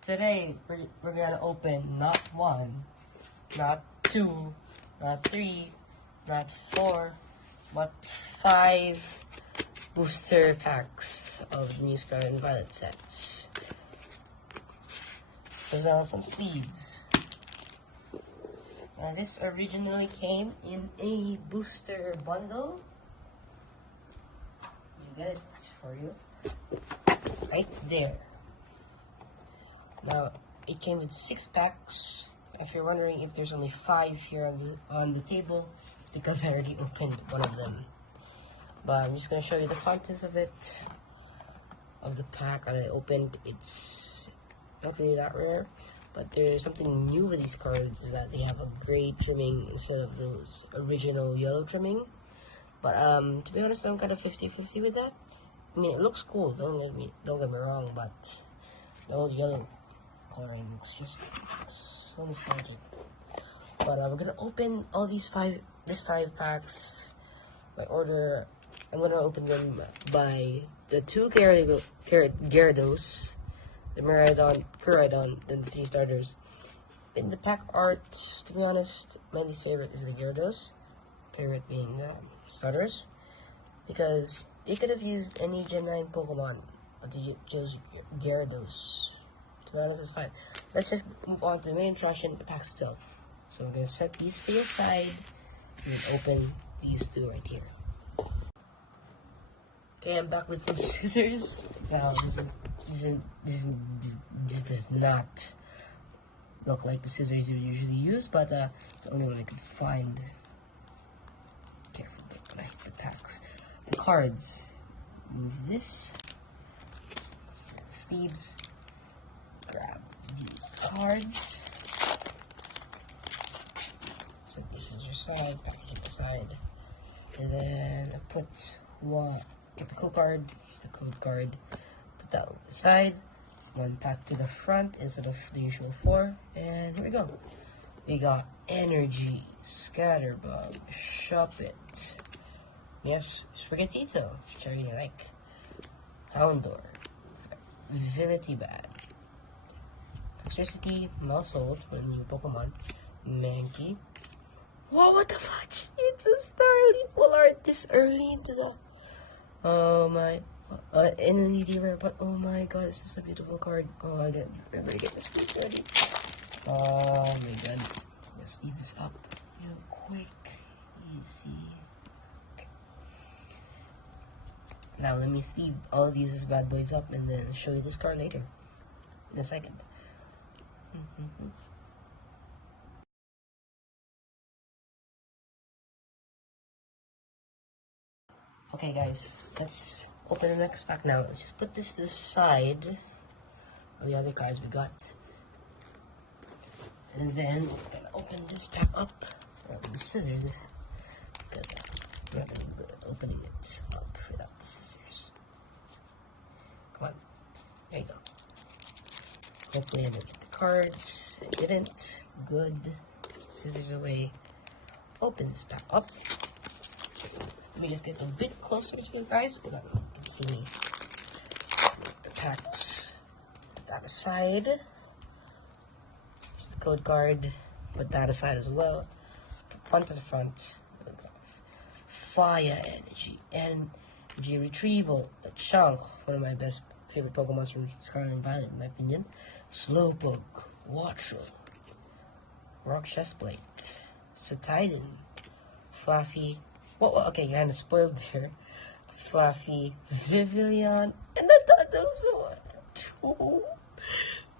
Today, we're gonna open not one, not two, not three, not four, but 5 booster packs of the new Scarlet and Violet sets, as well as some sleeves. This originally came in a booster bundle. You get it for you right there. Now, it came with 6 packs. If you're wondering if there's only 5 here on the table, it's because I already opened one of them. But I'm just gonna show you the contents of it, of the pack that I opened. It's not really that rare, but there's something new with these cards, is that they have a gray trimming instead of those original yellow trimming. But to be honest, I'm kind of 50-50 with that. I mean, it looks cool, don't get me wrong, but the old yellow coloring looks just so nostalgic. But we're gonna open all these 5 packs by order. I'm gonna open them by the 2 Gyarados, the Miraidon, then the 3 starters. In the pack art, to be honest, my least favorite is the Gyarados. Favorite being starters, because they could have used any Gen 9 Pokemon, but they chose Gyarados. To be honest, it's fine. Let's just move on to the main attraction, the pack itself. So we're gonna set these 3 aside and open these 2 right here. Okay, I'm back with some scissors. Now, this does not look like the scissors you usually use, but it's the only one I could find. Careful, don't knife the packs. The cards. Move this. Set the sleeves. Grab the cards. Set the scissors aside, package it aside. And then put get the code card. Here's the code card. Put that on the side. 1 pack to the front instead of the usual 4. And here we go. We got Energy, Scatterbug, Shuppet, yes, Sprigatito, which I really like, Houndour, Bad, Toxtricity, Mousehold for a new Pokemon, Mankey. Whoa, what the fudge? It's a Starly full art this early into the... Oh my... in an ED rare, but oh my god, this is a beautiful card. Oh, I didn't remember to get the sleeves ready. Oh my god. Let's sleeve this up real quick. Easy. Okay. Now let me sleeve all of these bad boys up and then show you this card later. In a second. Okay guys, let's open the next pack now. Let's just put this to the side of the other cards we got. And then we're gonna open this pack up with the scissors, because I'm not really good at opening it up without the scissors. Come on, there you go. Hopefully I didn't get the cards. I didn't. Good. Scissors away. Open this pack up. Let me just get a bit closer to you guys so that you can see me. The packs. Put that aside. Here's the code card. Put that aside as well. Onto the front. Fire Energy Retrieval. The Chunk, one of my favorite Pokemon from Scarlet and Violet, in my opinion. Slowpoke, Watchel, Rock Chestplate, Satidon, Fluffy. Well, okay, kind of spoiled there. Fluffy, Vivillon, and the Dodozo too.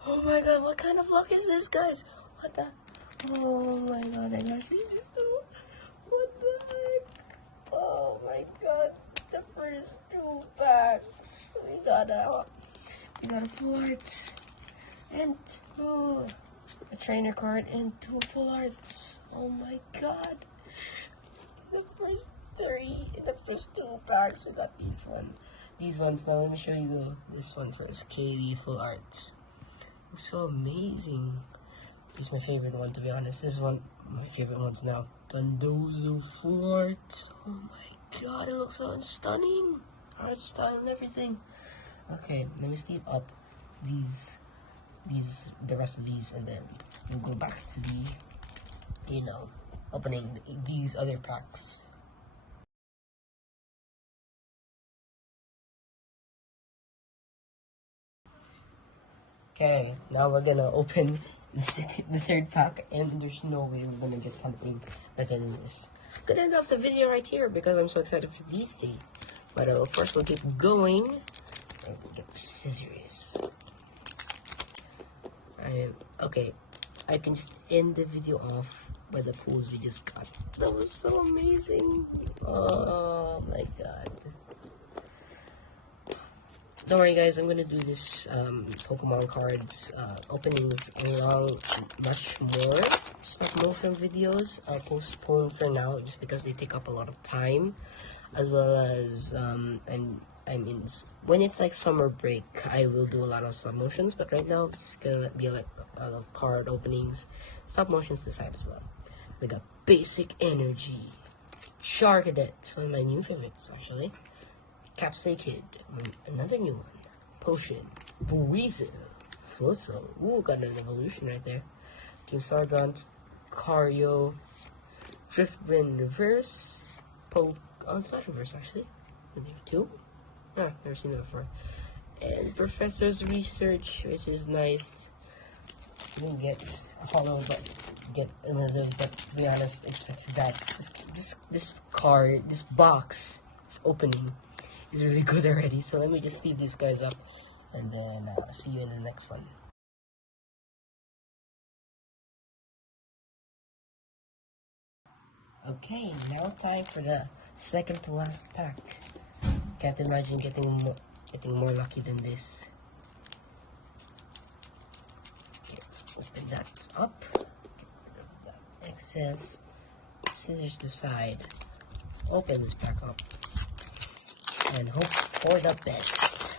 Oh my god, what kind of luck is this, guys? What the? Oh my god, I gotta see this too. What the heck? Oh my god, the first 2 packs. We got a full art and a trainer card and 2 full arts. Oh my god. The first 2 packs, we got these ones. Now let me show you this one first. Kaylee full art. It's so amazing. It's my favorite one, to be honest. This is one of my favorite ones now. Dondozo full art. Oh my god, it looks so stunning. Art style and everything. Okay, let me sleeve up these the rest of these, and then we'll go back to the, you know, opening these other packs. Okay, now we're gonna open the third pack, and there's no way we're gonna get something better than this. Gonna end off the video right here because I'm so excited for these three. But first we'll keep going. We'll get the scissors. And okay, I can just end the video off by the pulls we just got. That was so amazing. Oh my god. Don't worry guys, I'm gonna do this Pokemon cards openings along much more stop motion videos. I'll postpone for now just because they take up a lot of time, as well as and I mean when it's like summer break I will do a lot of stop motions, but right now it's gonna be like a lot of card openings, stop motions aside as well. We got Basic Energy, Charcadet, one of my new favorites actually. Capsay Kid, another new one. Potion, Buizel, Floatzel. Ooh, got an evolution right there. Team Sargant, Cario, Driftwind Reverse, it's not reverse actually. There two? Ah, never seen it before. And Professor's Research, which is nice. We'll get a hollow, but get another. But to be honest, expected that this card, this box, this opening is really good already. So let me just leave these guys up, and then see you in the next one. Okay, now time for the second to last pack. Can't imagine getting more lucky than this. Okay, let's open that up. Get rid of that excess. Scissors to the side. Open this back up. And hope for the best.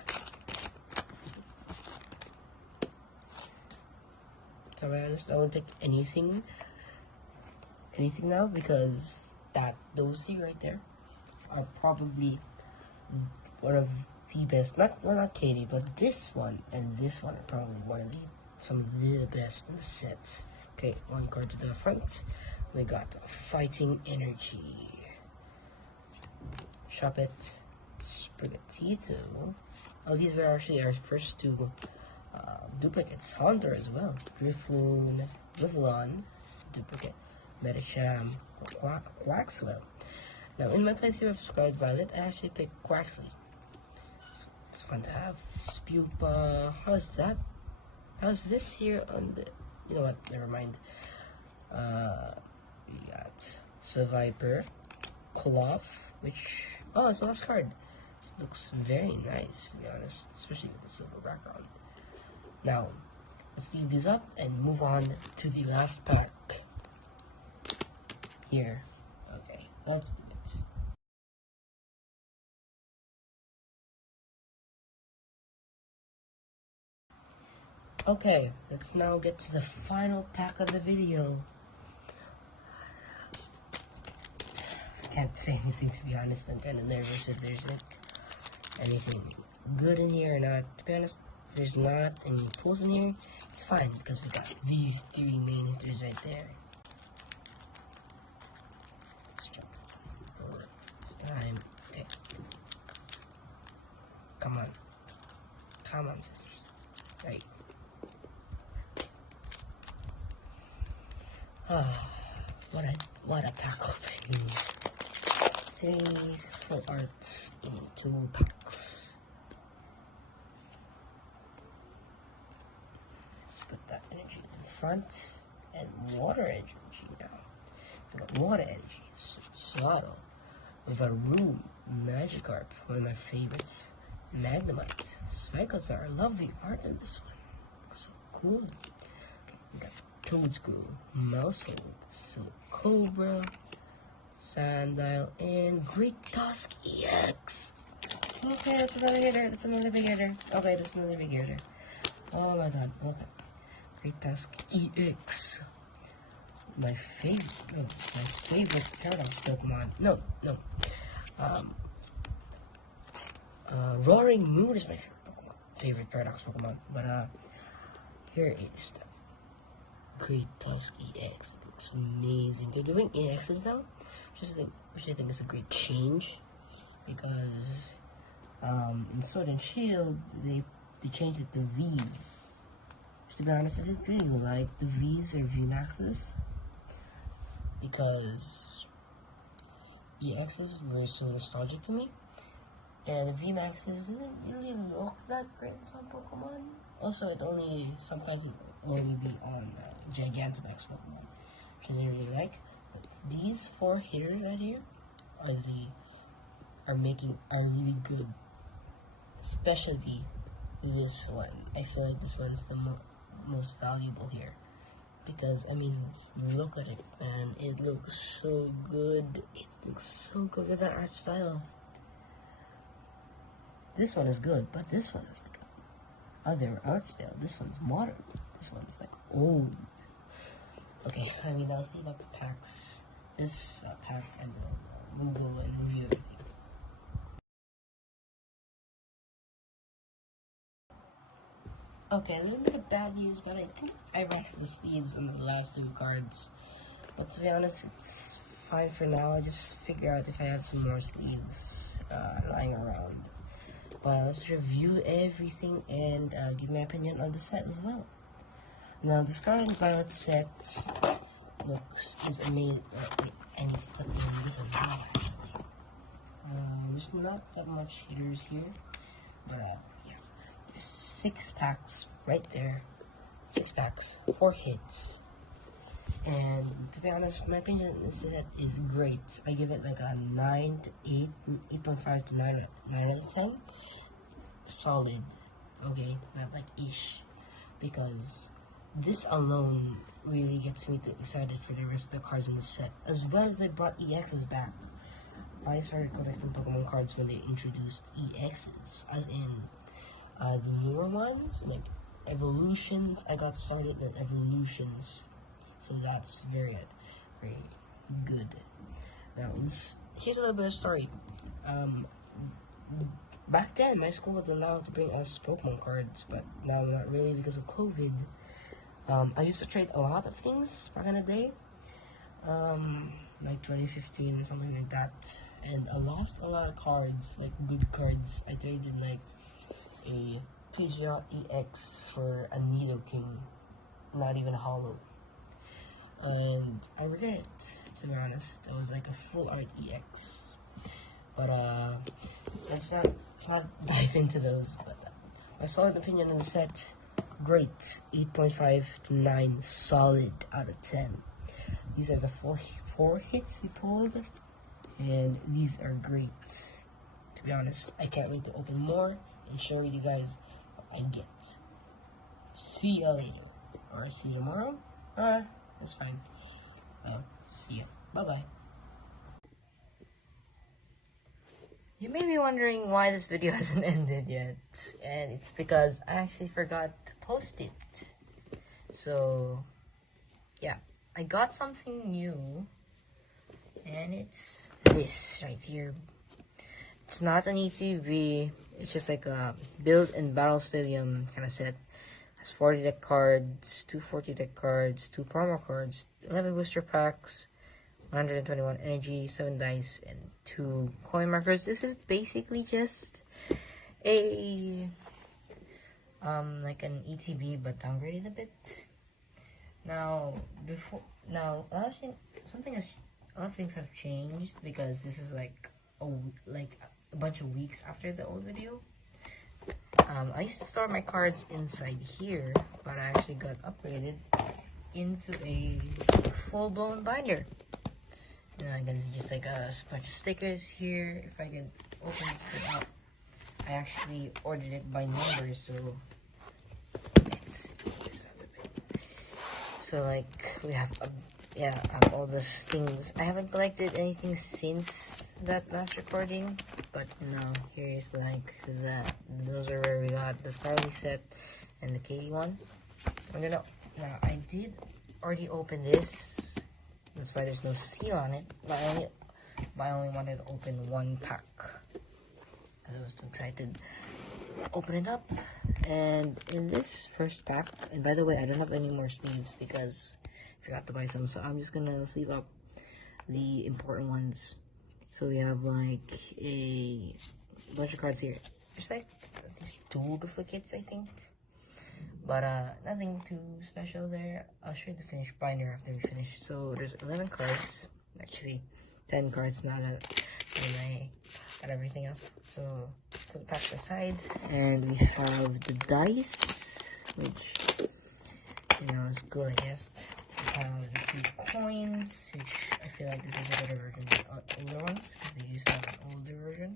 To be honest, I won't take anything now, because those two right there are probably one of the best. Not Katie, but this one and this one are probably some of the best in the sets. Okay, one card to the front. We got Fighting Energy, Shuppet, Sprigatito. Oh, these are actually our first two duplicates. Haunter as well. Drifloon, Vivillon, duplicate. Medicham, Quaxwell. Now, in my playthrough of Scarlet Violet, I actually picked Quaxley. It's fun to have. Spupa. How's that? How's this here on the... You know what? Never mind. We got Survivor, Cloth, which... Oh, it's the last card. It looks very nice, to be honest, especially with the silver background. Now, let's leave these up and move on to the last pack. Here. Okay, let's do it. Okay, let's now get to the final pack of the video. I can't say anything, to be honest. I'm kind of nervous if there's like anything good in here or not. To be honest, there's not any pulls in here. It's fine because we got these three main hitters right there. Let's jump forward this time. Okay. Come on. Come on, sisters. Right. Ah, what a pack opening. 3 full arts in 2 packs. Let's put that energy in front, and water energy now. We got water energy, Subtle. We got Room, Magikarp, one of my favorites. Magnemite, Psychozar. I love the art in this one. Looks so cool. Okay, we got Toadscrew, Mousehold, Silk Cobra, Sandile, and Great Tusk EX. Okay, that's another hitter. That's another big hitter. Okay, that's another big hitter. Oh my god. Okay. Great Tusk EX. My favorite Paradox Pokemon. No. Roaring Moon is my favorite Paradox Pokemon. But Here is the Great Tusk EX. It looks amazing. They're doing EXs now, which I think is a great change, because in Sword and Shield they changed it to V's. To be honest, I didn't really like the V's or VMAXs, because EXs were so nostalgic to me, and the VMAXs didn't really look that great in some Pokemon. Also, sometimes it only be on Gigantamax Pokemon, which I didn't really like. But these 4 hitters right here are really good. Especially this one. I feel like this one's the most valuable here, because I mean, look at it, man. It looks so good. It looks so good with that art style. This one is good, but this one is like other art style. This one's modern. This one's like old. Okay, I mean, I'll see about the packs. This pack, and we'll go and review everything. Okay, a little bit of bad news, but I think I ran the sleeves on the last 2 cards. But to be honest, it's fine for now. I just figure out if I have some more sleeves lying around. But let's review everything and give my opinion on the set as well. Now, the Scarlet and Violet set is amazing. Wait, I need to put in this as well, actually. There's not that much hitters here, but yeah. There's 6 packs right there. 6 packs, 4 hits. And to be honest, my opinion on this set is great. I give it like a 9 to 8, 8.5 to 9 out of 10. Solid. Okay, not like ish. Because this alone really gets me excited for the rest of the cards in the set. As well as they brought EXs back. I started collecting Pokemon cards when they introduced EXs. As in the newer ones, like evolutions. I got started in evolutions. So that's very, very good. Now, here's a little bit of story. Back then, my school was allowed to bring us Pokemon cards, but now not really because of COVID. I used to trade a lot of things back in the day, like 2015 or something like that, and I lost a lot of cards, like good cards. I traded like a Pidgeot EX for a Nidoking, not even a hollow. And I regret it, to be honest. It was like a full art EX. But let's not dive into those. But my solid opinion on the set, great. 8.5 to 9, solid out of 10. These are the four hits we pulled, and these are great. To be honest, I can't wait to open more and share with you guys what I get. See ya later, or see you tomorrow. That's fine. Well, see ya. Bye-bye. You may be wondering why this video hasn't ended yet, and it's because I actually forgot to post it. So, yeah, I got something new, and it's this right here. It's not an ETB, it's just like a build and battle stadium kind of set. Has 40 deck cards, 240 deck cards, 2 promo cards, 11 booster packs, 121 energy, 7 dice, and 2 coin markers. This is basically just a like an ETB but downgraded a bit. Now a lot of things have changed, because this is like a bunch of weeks after the old video. I used to store my cards inside here, but I actually got upgraded into a full-blown binder. You know, I can see just like a bunch of stickers here. If I can open this thing up, I actually ordered it by number, so let's see this out of it. So like we have I have all those things. I haven't collected anything since that last recording, but now here's like that. Those are where we got the Starly set and the Katie one. Now I did already open this. That's why there's no seal on it. But I only wanted to open 1 pack because I was too excited. Open it up, And in this first pack, and by the way, I don't have any more sleeves because I forgot to buy some, so I'm just gonna sleeve up the important ones. So we have like a bunch of cards here. There's like at least 2 duplicates, I think. But nothing too special there. I'll show you the finished binder after we finish. So there's 11 cards, actually 10 cards now that I got everything else. So put the pack aside, and we have the dice, which is good, I guess. We have the 3 coins, which I feel like this is a better version than older ones because they used to have an older version.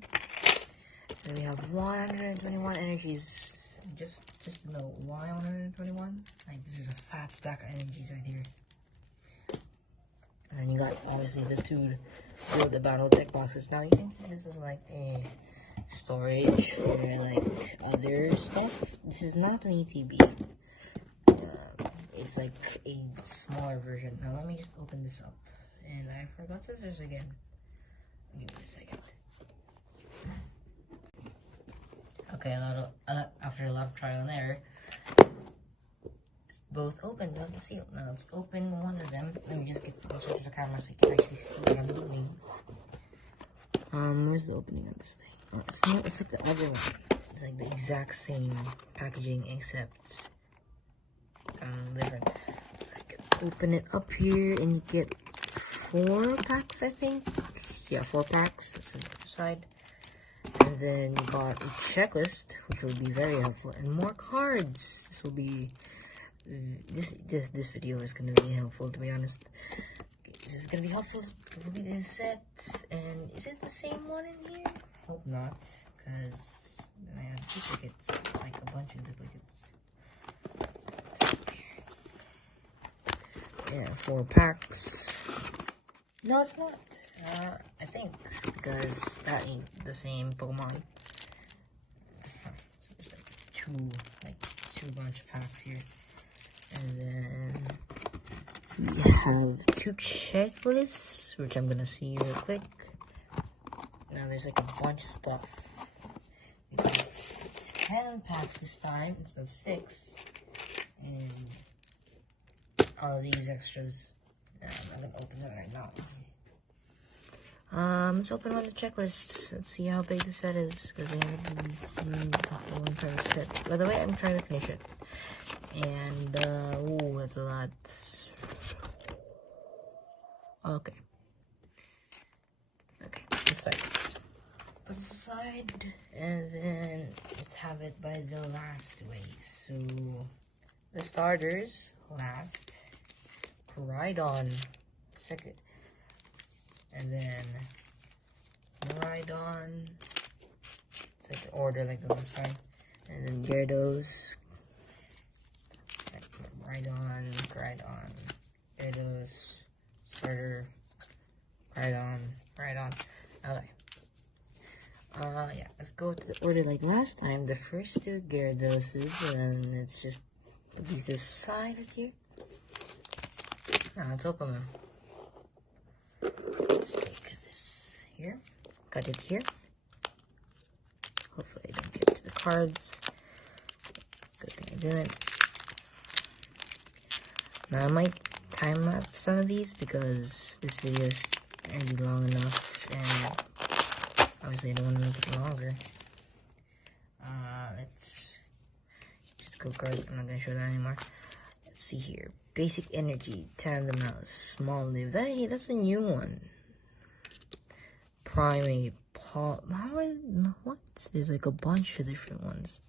Then we have 121 energies. Just to know why 121. Like, this is a fat stack of energies right here. And then you got obviously the 2 build the battle tech boxes. Now you think this is like a storage for like other stuff. This is not an ETB. It's like a smaller version. Now let me just open this up. And I forgot scissors again. Give me a second. Okay, after a lot of trial and error, it's both open, not the seal. Now let's open one of them. Let me just get closer to the camera so you can actually see what I'm doing. Where's the opening of this thing? Oh, it's like the other one. It's like the exact same packaging except different. I can open it up here and you get 4 packs, I think. Yeah, 4 packs. That's on the other side. And then you got a checklist, which will be very helpful, and more cards. This will be this video is gonna be helpful, to be honest. This is gonna be helpful. It will be this set, and is it the same one in here? Hope not, because then I have duplicates, like a bunch of duplicates. Yeah, 4 packs. No, it's not. I think, because that ain't the same Pokemon. So there's like two bunch of packs here. And then we have 2 checklists, which I'm gonna see real quick. Now there's like a bunch of stuff. We got 10 packs this time instead of 6. And all these extras. I'm not gonna open it right now. Let's open on the checklist. Let's see how big the set is, because I have the same one per set. By the way, I'm trying to finish it. And, ooh, that's a lot. Okay. Okay, this side. Put this aside, and then let's have it by the last way. So, the starters, last. Ride-on, second. And then Ride-on, it's like the order like the last time. And then Gyarados, Ride-on, Gyarados, starter, Ride-on. Okay. Yeah, let's go to the order like last time. The first 2 Gyaradoses, and let's just put these aside right here. Now let's open them. Let's take this here, cut it here. Hopefully I don't get to the cards. Good thing I didn't. Now I might time lapse some of these because this video is already long enough, and obviously I don't want to make it longer. Let's just go cards. I'm not gonna show that anymore. Let's see here. Basic Energy, Tandem Mouse, Small Live. Hey, that's a new one. Primate, what? There's like a bunch of different ones.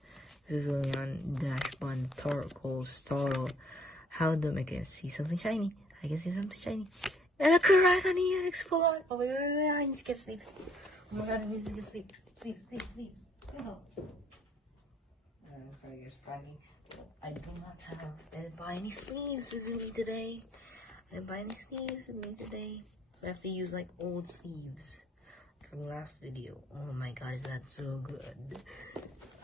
Vivillon, Dash Bun, Torkoal, Startle. Houndoom, I can see something shiny. And a Koraidon EX full art. Oh, wait, I need to get sleep. Oh my god, I need to get sleep. Sleep. No. Sorry guys, finally. I do not have, I didn't buy any sleeves with me today. So I have to use like old sleeves from the last video. Oh my god, is that so good?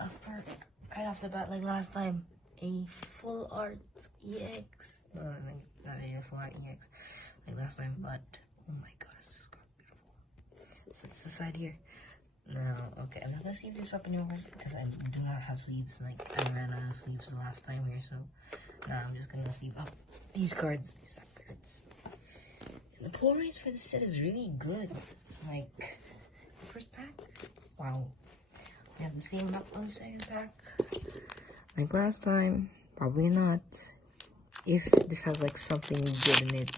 Oh, perfect. Right off the bat, like last time. A full art EX. No, not a full art EX like last time, but oh my god, this is beautiful. Set this aside here. Now, okay, I'm not gonna sleeve this up anymore because I do not have sleeves. Like, I ran out of sleeves the last time here, so now I'm just gonna sleeve up these cards. These suck cards. And the pull rates for this set is really good. Like, the first pack, wow. We have the same map on the second pack. Like last time, probably not. If this has like something good in it,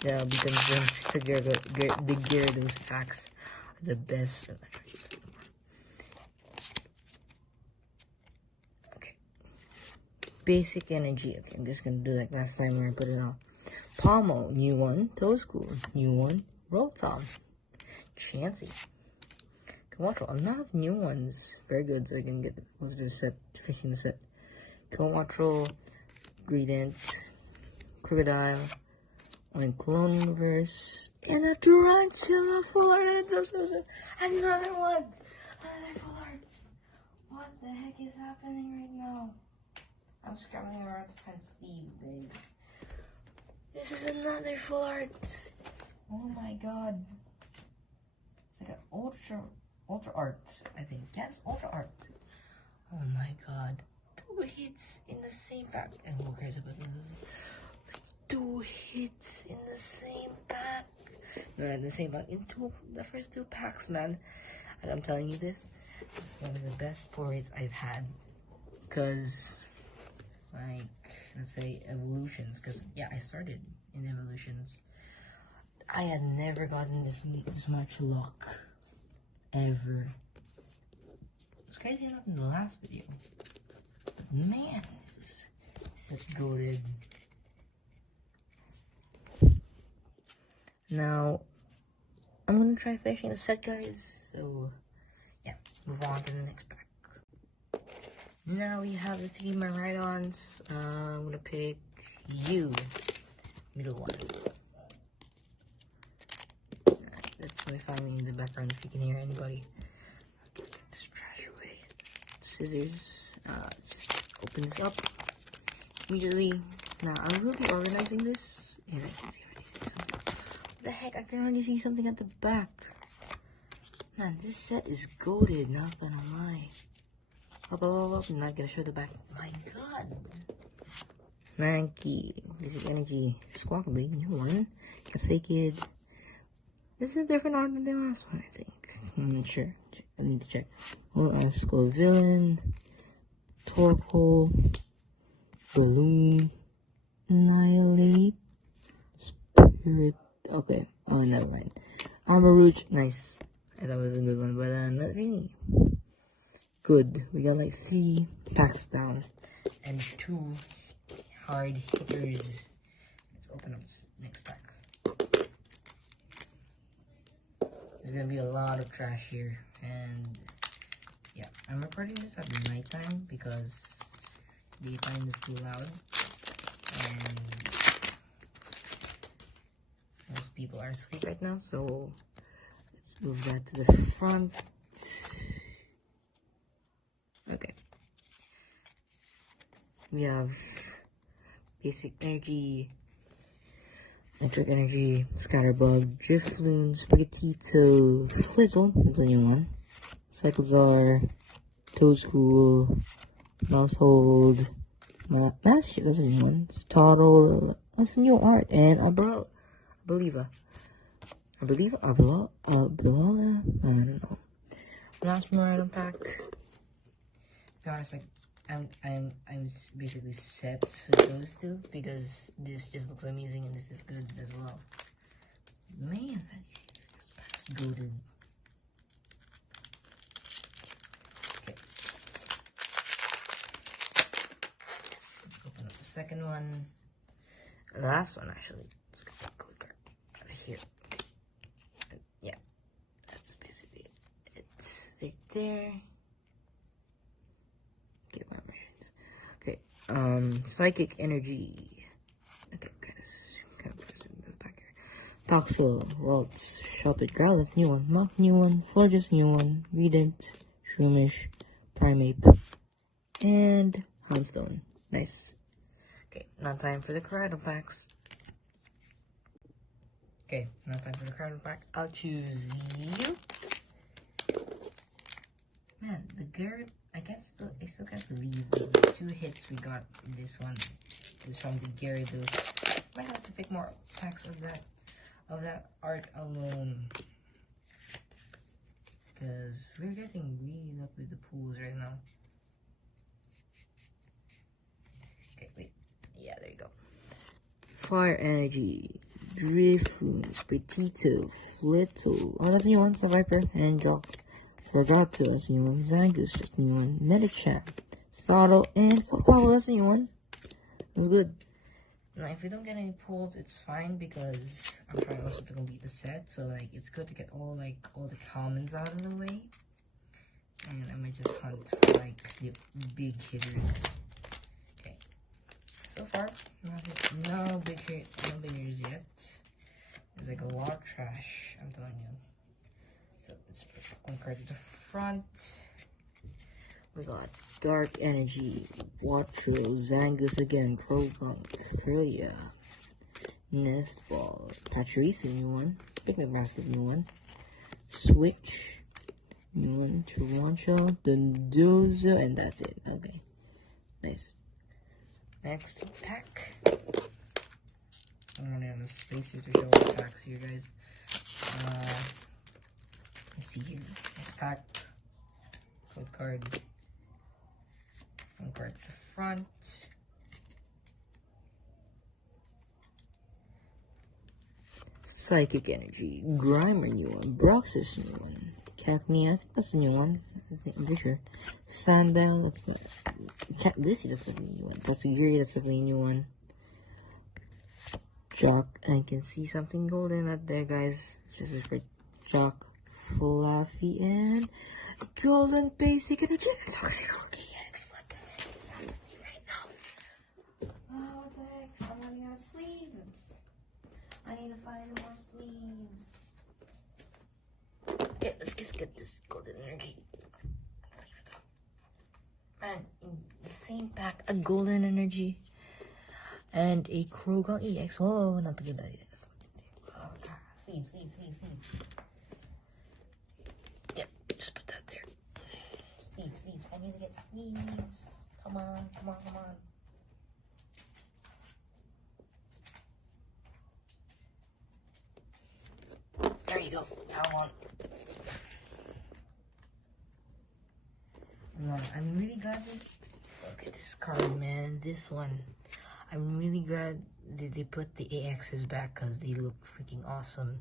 then I'll be convinced the Gyarados packs are the best. Okay. Basic energy. Okay, I'm just gonna do like last time where I put it on. Palmo, new one. Toadstool, new one. Rotom, Chansey. Quattro, a lot of new ones. Very good, so I can get most of the set, finishing the set. Quattro, Greedent, Crocodile, Clone Universe, and a Tarantula full art. Another one! Another full art! What the heck is happening right now? I'm scrambling around to find sleeves, guys. This is another full art! Oh my god. It's like an ultra art, I think. Yes, ultra art. Oh my god. 2 hits in the same pack. And who cares about this? 2 hits in the same pack. No, in the same pack. In the first 2 packs, man. And I'm telling you this. It's one of the best pull rates I've had. Because, like, let's say evolutions. Because, yeah, I started in evolutions. I had never gotten this much luck. Ever. It's crazy enough in the last video. But man, this is goated. Now, I'm gonna try finishing the set, guys. So, yeah, move on to the next pack. Now we have the 3 Miraidons. I'm gonna pick you, middle one. That's notifying me in the background if you can hear anybody. Just trash away. Scissors. Just open this up immediately. Now I will be organizing this, and I can already see something. What the heck? I can already see something at the back. Man, this set is goated. Not gonna lie. Up. I'm not gonna show the back. My God. Mankey, Basic Energy, Squawkaby, new one. Capsakid. This is a different art than the last one, I think. I'm not sure. I need to check. Well, Asco Villain, Torkoal, Balloon, Annihilate, Spirit. Okay. Oh, never mind. Armarouge, nice. I thought it was a good one, but not really. Good. We got like 3 packs down and 2 hard hitters. Let's open up this next pack. There's gonna be a lot of trash here, and yeah, I'm recording this at nighttime because daytime is too loud, and most people are asleep right now. So let's move that to the front. Okay, we have Basic Energy, Electric Energy, Scatterbug, Drifloon, Sprigatito, Flizzle, that's a new one, Cyclizar, Toadstool, Mousehold, Master, that's a new one, Toddle, that's a new art, and Abeliva, I don't know. Last Miraidon pack. To be honest, like, I'm basically set with those 2 because this just looks amazing and this is good as well. Man, these packs goated. Okay. Let's open up the second one. The last one actually. Let's get that code card out of here. And yeah, that's basically it. It's right there. Psychic Energy. Okay, kind of back here. Toxel, Waltz, Shelpit, Growlithe, new one. Mach, new one. Florges, new one. Redent, Shroomish, Primeape, and Houndstone. Nice. Okay, now time for the Miraidon packs. Okay, now time for the Miraidon pack. I'll choose you. Man, the Garrett, I still can't believe the 2 hits we got in this one is from the Gyarados. Might have to pick more packs of that art alone. Because we're getting really lucky with the pools right now. Okay, wait. Yeah, there you go. Fire Energy, Drifloon, Petito, Flittle. Oh, that's a new one. It's a Viper. And Jock. Forgato, that's a new one. Zangoose, that's a new one. Medicham, Saddle, and Football, that's a new one. That's good. Now, if we don't get any pulls, it's fine because I'm trying also to complete the set. So, like, it's good to get all the commons out of the way. And I might just hunt for, like, the big hitters. Okay. So far, no big hitters yet. There's, like, a lot of trash, I'm telling you. So, let's put one card to the front. We got Dark Energy, Wattrel, Zangoose again, Croagunk, Kirlia, Nest Ball, Patrice, a new one, Picnic Basket, new one, Switch, new one, Tarancho, Dondozo, and that's it. Okay, nice. Next pack. I'm running out of space here to show all the packs here, guys. Let's see here. Next pack. Code card. One card to the front. Psychic Energy. Grimer, new one. Broxus, new one. Cacnea, I think that's the new one. I'm pretty sure. Sandile, that's the... Lissy, that's the new one. That's a Great, that's the new one. Jock, I can see something golden out there, guys. Just wait for Jock, Fluffy, and Golden Basic Energy. Toxic EX. What the heck is happening right now? Oh, what the heck? I'm running out of sleeves. I need to find more sleeves. Okay, let's just get this Golden Energy. Let's leave it up. Man, in the same pack, a Golden Energy and a Croagunk EX. Whoa, not a good idea. Oh, God. Sleeves. Yep, just put that there. Sleeves. I need to get sleeves. Come on. There you go. Found one. I'm really glad look at this card, man. This one. I'm really glad that they put the AXs back because they look freaking awesome.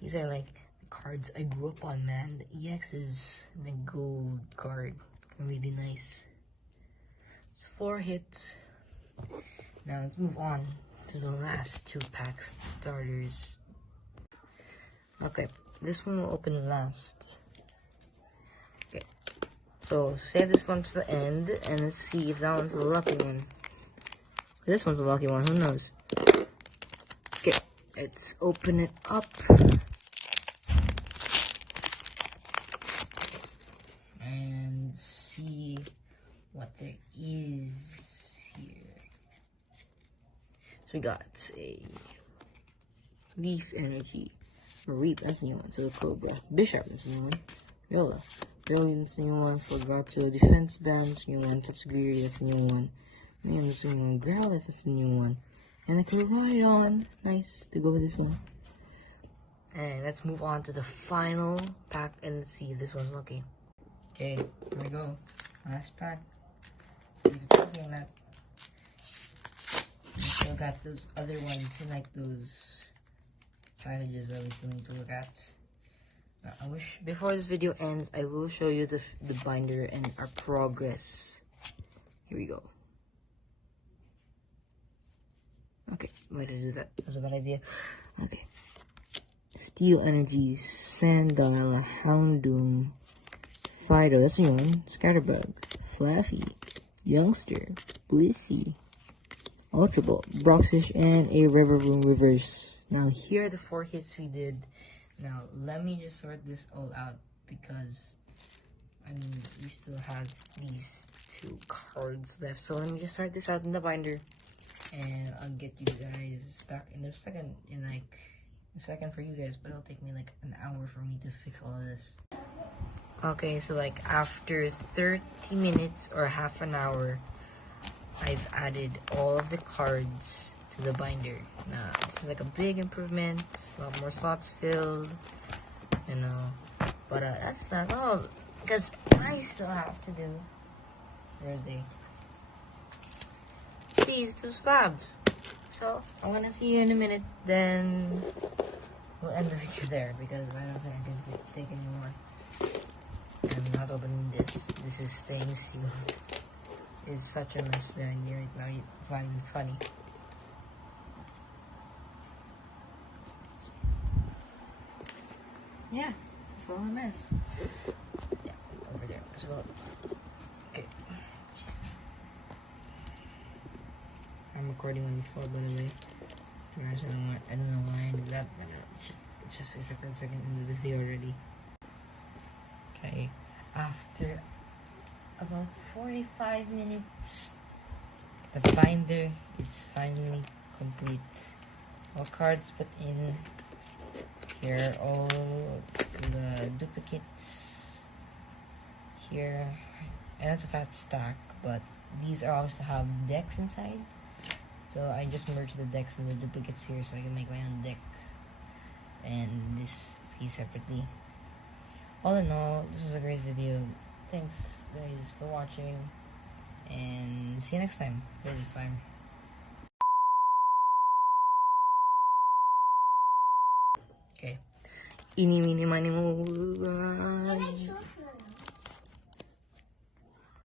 These are like the cards I grew up on, man. The EX is the gold card. Really nice. It's 4 hits. Now let's move on to the last 2 packs starters. Okay, this one will open last. Okay, so save this one to the end and let's see if that one's the lucky one. This one's a lucky one, who knows? Okay, let's open it up. And see what there is here. So we got a Leaf Energy, Reap, that's a new one, so the Cobra, Bishop, that's a new one, Yola, Brilliant, that's a new one, Forgato, Defense Band, that's a new one, Tatsugiri, that's a new one, Man, this one, Growlithe, that's a new one. And I can ride on. Nice to go with this one. And let's move on to the final pack and let's see if this one's lucky. Okay, here we go. Last pack. See if it's lucky or not. We still got those other ones in like those packages that we still need to look at. Now, I wish before this video ends, I will show you the binder and our progress. Here we go. Okay, way to do that. That was a bad idea. Okay. Steel Energy, Sandile, Houndoom, Fido, that's a new one, Scatterbug, Fluffy, Youngster, Blissey, Ultra Ball, Broxfish, and a Riverboom Reverse. Now, here are the 4 hits we did. Now, let me just sort this all out because, I mean, we still have these 2 cards left. So, let me just sort this out in the binder. And I'll get you guys back in a second, for you guys, but it'll take me like an hour for me to fix all of this. Okay, so like after 30 minutes or half an hour, I've added all of the cards to the binder. Now, this is like a big improvement, a lot more slots filled, you know. But that's not all, because I still have to do, where are they? These two slabs. So, I'm gonna see you in a minute, then we'll end the video there, because I don't think I can take anymore. I'm not opening this. This is staying sealed. It's such a mess behind me right now. It's not even funny. Yeah, it's all a mess. Yeah, it's over there as well. Okay. I'm recording on the floor, by the way. I don't know why I did that. It's just fixed for a second in the video already. Okay, after about 45 minutes, the binder is finally complete. All cards put in. Here are all the duplicates. Here, and it's a fat stack, but these are also have decks inside. So I just merged the decks and the duplicates here so I can make my own deck. And this piece separately. All in all, this was a great video. Thanks guys for watching, and see you next time. This time. Okay. Eeny, meeny, miny, moe.